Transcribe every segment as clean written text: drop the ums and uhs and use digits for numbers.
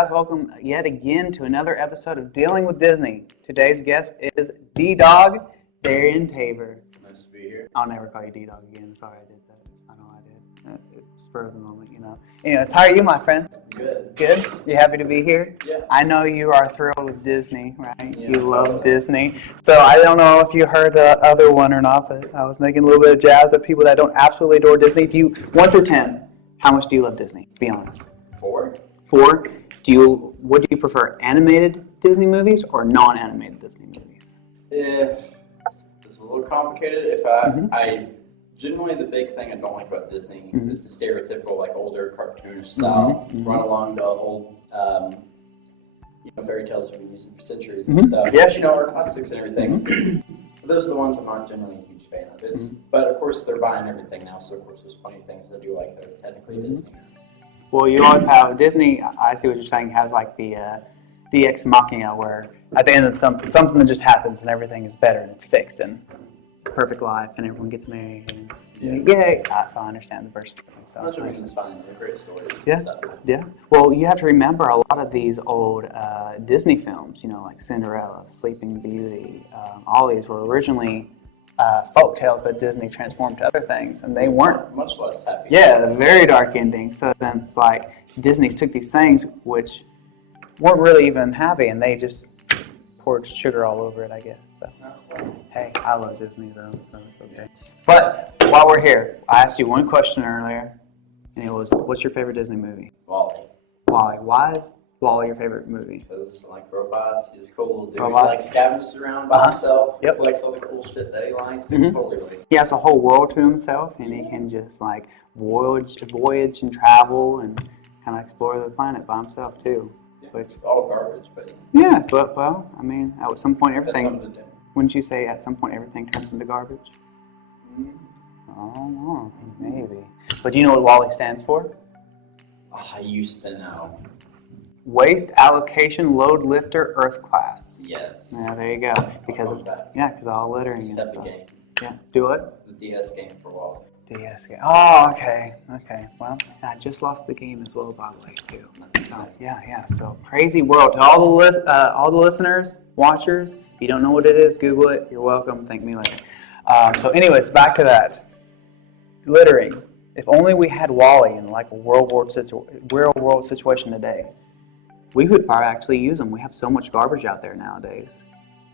guys, welcome yet again to another episode of Dealing with Disney. Today's guest is D-Dog, Daryan Tabor. Nice to be here. I'll never call you D-Dog again. Sorry I did that. I know I did. Spur of the moment, you know. Anyways, how are you, my friend? Good. Good? You happy to be here? Yeah. I know you are thrilled with Disney, right? Yeah, You love totally. Disney. So I don't know if you heard the other one or not, but I was making a little bit of jazz at people that don't absolutely adore Disney. 1 through 10, how much do you love Disney? Be honest. 4. 4. Would you prefer animated Disney movies or non-animated Disney movies? It's a little complicated. I generally the big thing I don't like about Disney is the stereotypical like older cartoonish style, run along the old fairy tales we've been using for centuries and stuff. Yeah. Which, our classics and everything. But those are the ones I'm not generally a huge fan of. But of course they're buying everything now, so of course there's plenty of things that I do like that are technically Disney. Well, you always have Disney. I see what you're saying. Has like the DX Machina, where at the end of something that just happens and everything is better and it's fixed and it's a perfect life and everyone gets married and yay! So I understand the burst. So Much of it is fine. They're great stories. Yeah, And stuff. yeah. Well, you have to remember a lot of these old Disney films, like Cinderella, Sleeping Beauty, all these were originally folk tales that Disney transformed to other things, and they weren't. Much less happy. Yeah, the very dark ending. So then it's like Disney's took these things which weren't really even happy, and they just poured sugar all over it, I guess. So, hey, I love Disney though, so it's okay. But while we're here, I asked you one question earlier, and it was, what's your favorite Disney movie? Wally. Wally. Why is Wally your favorite movie? Because like robots, he's a cool dude. Robots. He like scavenges around by himself. Yep. Collects all the cool shit that he likes. Totally. He has a whole world to himself, and he can just like voyage and travel and kind of explore the planet by himself too. Yeah, it's all garbage, but Yeah, but well, I mean, at some point that's everything. something to do. Wouldn't you say at some point everything turns into garbage? Mm-hmm. Oh, maybe. But do you know what Wally stands for? Oh, I used to know. Waste Allocation Load Lifter Earth Class. Yes. Yeah, there you go. Because of that. because all littering and Except the stuff. game. Yeah. Do what? The DS game for Wally. DS game. Oh, okay. Okay. Well, I just lost the game as well, by the way, too. So, yeah. So crazy world. To all the listeners, watchers, if you don't know what it is, Google it. You're welcome. Thank me later. So, anyways, back to that. Littering. If only we had Wally in like a real world situation today, we could probably actually use them. We have so much garbage out there nowadays,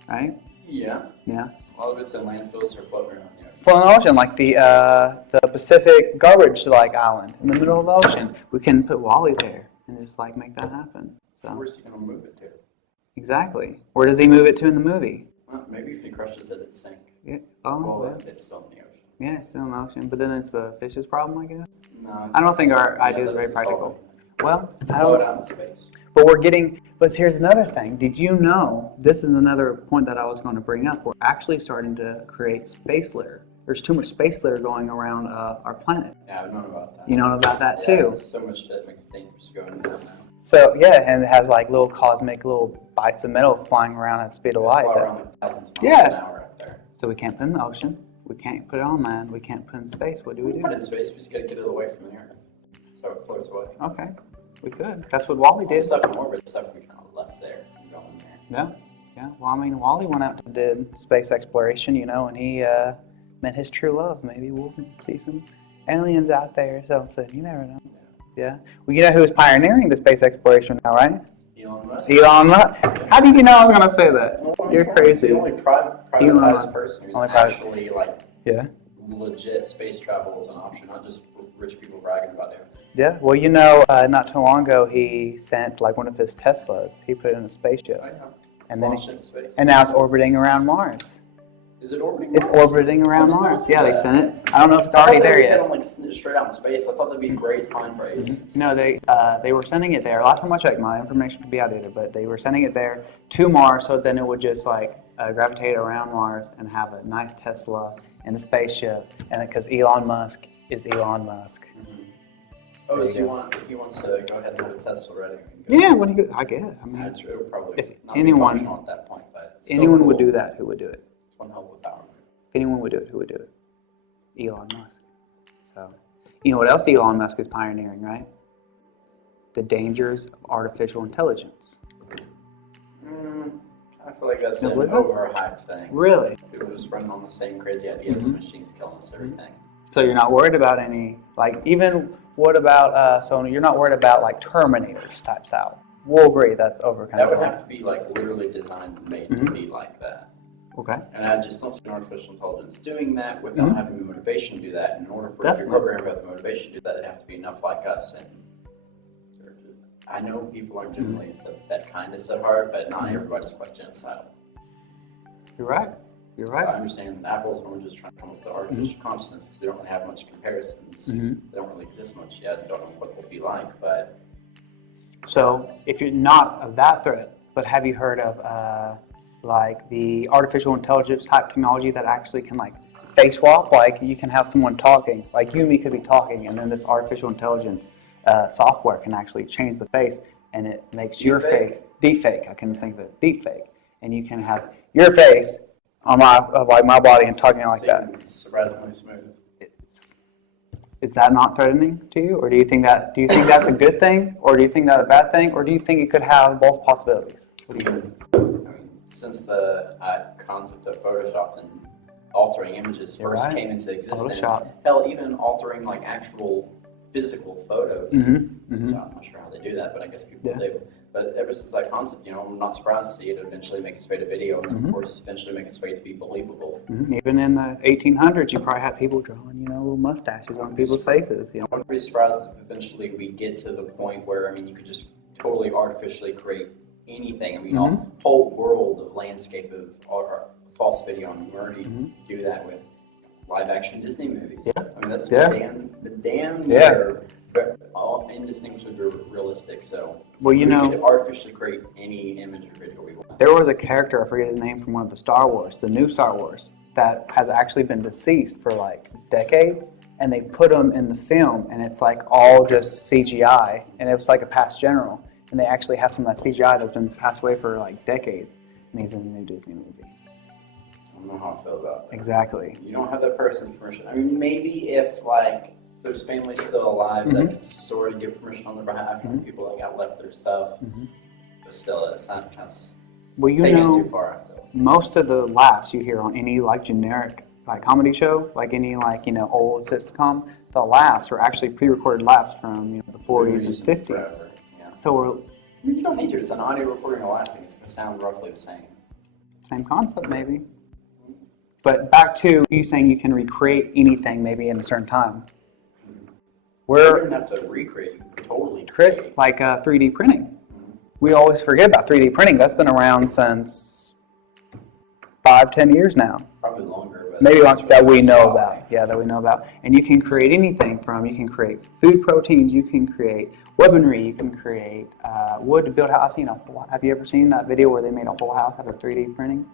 right? Yeah. Yeah. A lot of it's in landfills or floating around the ocean. Floating in the ocean, like the Pacific garbage island in the middle of the ocean. We can put Wally there and just like make that happen. So Where's he gonna move it to? exactly. Where does he move it to in the movie? Well, maybe if he crushes it, it'd sink. Yeah. Oh, Well, well. it's still in the ocean. Yeah, it's still in the ocean, but then it's the fish's problem, I guess. No, I don't think our idea is very practical. Well, Throw it out in space. But here's another thing. Did you know, this is another point that I was going to bring up, we're actually starting to create space litter. There's too much space litter going around our planet. Yeah, I've known about that. You know about that Yeah, too. so much shit makes it dangerous going down now. So yeah, and it has like little cosmic little bites of metal flying around at the speed of light. Fly around like thousands of miles Yeah. an hour up there. So we can't put it in the ocean. We can't put it on land. We can't put it in space. What do we do? Put it in space, we just gotta get it away from the Earth. So it floats away. Okay, we could. That's what Wally All the did. stuff in orbit, stuff we kind of left there from going there. Yeah. Well, I mean, Wally went out and did space exploration, and he met his true love. Maybe we'll see some aliens out there or something. You never know. Yeah. Well, you know who's pioneering the space exploration now, right? Elon Musk. Elon Musk. How did you know I was going to say that? Well, You're he's crazy. the only privatized person who's Only private. actually like Yeah. legit space travel is an option, not just rich people bragging about everything. Yeah. Well, not too long ago, he sent like one of his Teslas. He put it in a spaceship. I know. And And then launched it in space. And now it's orbiting around Mars. Is it orbiting It's Mars? orbiting around I didn't Mars. know Yeah, they that. sent it. I don't know if it's I thought already they there would yet. get them like straight out in space. I thought that'd be a great find for aliens. No, they were sending it there. Last time I checked, my information could be outdated, but they were sending it there to Mars, so then it would just like gravitate around Mars and have a nice Tesla and a spaceship, and because Elon Musk is Elon Musk. Oh, There so you he wants to go ahead and have a Tesla ready. Yeah, what do you? I guess. I mean, It'll probably if not anyone- be functional at that point, but it's still anyone cool. would do that. Who would do it? It's one hell of a power. If anyone would do it, who would do it? Elon Musk. So, you know what else Elon Musk is pioneering, right? the dangers of artificial intelligence. I feel like that's You an believe that? overhyped thing. Really? People just running on the same crazy idea this machine's killing us, everything. So you're not worried about any, like, even what about, so you're not worried about like Terminators type style? We'll agree that's over kind That of. would have to be like literally designed and made to be like that. Okay. And I just don't see artificial intelligence doing that without having the motivation to do that. And in order for Definitely. your program to have the motivation to do that, it'd have to be enough like us. And I know people aren't generally that kindness at heart, but not everybody's quite genocidal. You're right. You're I right. understand apples and oranges trying to come up with the artificial consciousness because they don't really have much comparisons. So they don't really exist much yet. I don't know what they'll be like, but So if you're not of that threat, but have you heard of like the artificial intelligence type technology that actually can like face swap? Like you can have someone talking, like you and me could be talking, and then this artificial intelligence software can actually change the face, and it makes your face deepfake. I can think of it, deepfake, and you can have your face on my body and talking like that. it's surprisingly smooth. Is that not threatening to you, or do you think that's a good thing, or do you think that's a bad thing, or do you think it could have both possibilities? What do you think? I mean, since the concept of Photoshop and altering images first came into existence, Photoshop. hell, even altering like actual physical photos. Which I'm not sure how they do that, but I guess people do. But ever since that concept, I'm not surprised to see it eventually make its way to video, and then of course eventually make its way to be believable. Even in the 1800s, you probably had people drawing, little mustaches on people's faces. I wouldn't be surprised if eventually we get to the point where, you could just totally artificially create anything. A whole world of landscape of false video, and we already do that with live action Disney movies. Yeah. That's the damn near, but all indistinguishably realistic. So we could artificially create any image or video we want. There was a character, I forget his name, from one of the Star Wars, the new Star Wars, that has actually been deceased for like decades, and they put him in the film, and it's like all just CGI, and it was like a past general, and they actually have some of that CGI that's been passed away for like decades, and he's in the new Disney movie. I don't know how I feel about that. Exactly. You don't have that person's permission. Maybe if like there's families still alive that could sort of give permission on their behalf, and people that got left their stuff, but still, it's not kind of taking it too far. I feel. Most of the laughs you hear on any like generic like comedy show, like any like old sitcom, the laughs are actually pre-recorded laughs from the 40s and 50s. Yeah. So you don't need to. It's an audio recording of laughing. It's going to sound roughly the same. Same concept, maybe. But back to you saying you can recreate anything maybe in a certain time. You don't have to recreate. You can totally create. Like 3D printing. We always forget about 3D printing. That's been around since 5-10 years now. Probably longer. But Maybe that we know about. Yeah, that we know about. And you can create anything from, you can create food proteins, you can create weaponry, you can create wood to build a house. Have you ever seen that video where they made a whole house out of 3D printing?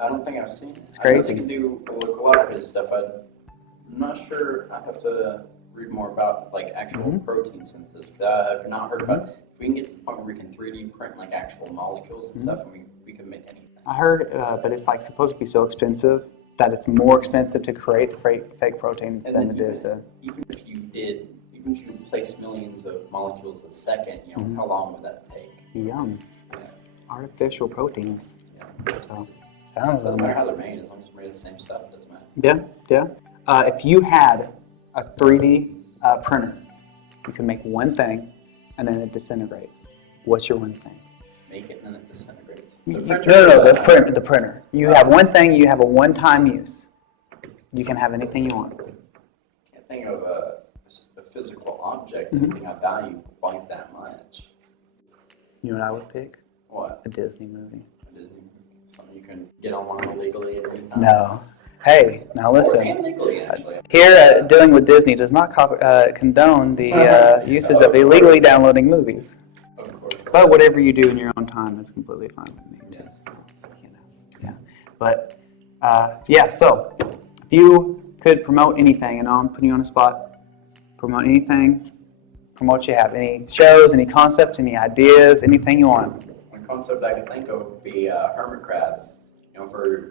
I don't think I've seen it. It's crazy. I know they can do a collaborative stuff. I'm not sure. I have to read more about like actual protein synthesis. I've not heard about. If we can get to the point where we can 3D print like actual molecules and stuff, and we can make anything. I heard, but it's like supposed to be so expensive that it's more expensive to create the fake proteins than it is to. Even if you place millions of molecules a second, how long would that take? Yum. Yeah. Artificial proteins. Yeah. So It doesn't matter how they're made, as long as they're made of the same stuff, it doesn't matter. Yeah. If you had a 3D printer, you can make one thing and then it disintegrates. What's your one thing? Make it and then it disintegrates. The printer. You have one thing, you have a one-time use. You can have anything you want. I can't think of a physical object, anything of value quite that much. You know what I would pick? What? A Disney movie. A Disney movie. Something you can get online illegally at any time. No. Hey, now listen. Or illegally, actually. Here at Dealing with Disney does not condone the uses of illegally downloading movies. Of course. But whatever you do in your own time is completely fine with me too. Yes. Yeah. But so if you could promote anything, and I'm putting you on the spot, promote anything, promote you have any shows, any concepts, any ideas, anything you want. One concept I could think of would be hermit crabs.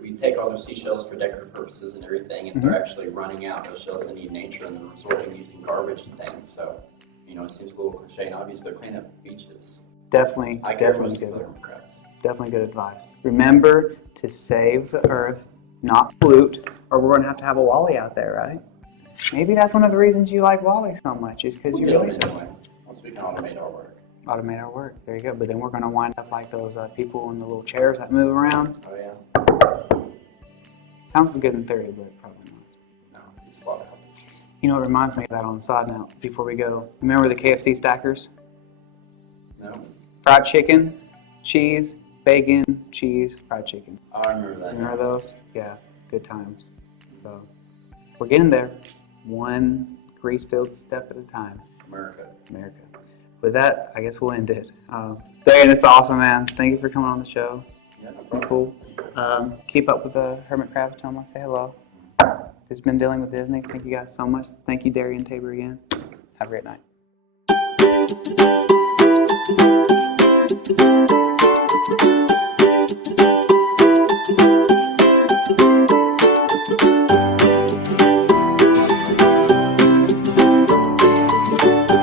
We take all their seashells for decorative purposes and everything, and they're actually running out. Those shells that need nature, and they're resorting using garbage and things. So, it seems a little cliche and obvious, but clean up beaches. Definitely, I care definitely most of good. the hermit crabs. Definitely good advice. Remember to save the earth, not pollute, or we're going to have a Wally out there, right? Maybe that's one of the reasons you like Wally so much, is because We'll you get really them anyway, once we can automate our work. automate our work. There you go. But then we're going to wind up like those people in the little chairs that move around. Oh yeah. Sounds good in theory, but probably not. No, it's a lot of health issues. You know, it reminds me of that on the side note before we go. Remember the KFC stackers? No? Fried chicken, cheese, bacon, cheese, fried chicken. Oh, I remember that. Remember those? Yeah, good times. So we're getting there, one grease-filled step at a time. America. With that, I guess we'll end it. Daryan, it's awesome, man. Thank you for coming on the show. Yeah, no problem. Cool. Keep up with the hermit crabs. Tell them I say hello. It's been Dealing with Disney. Thank you guys so much. Thank you, Daryan Tabor, again. Have a great night.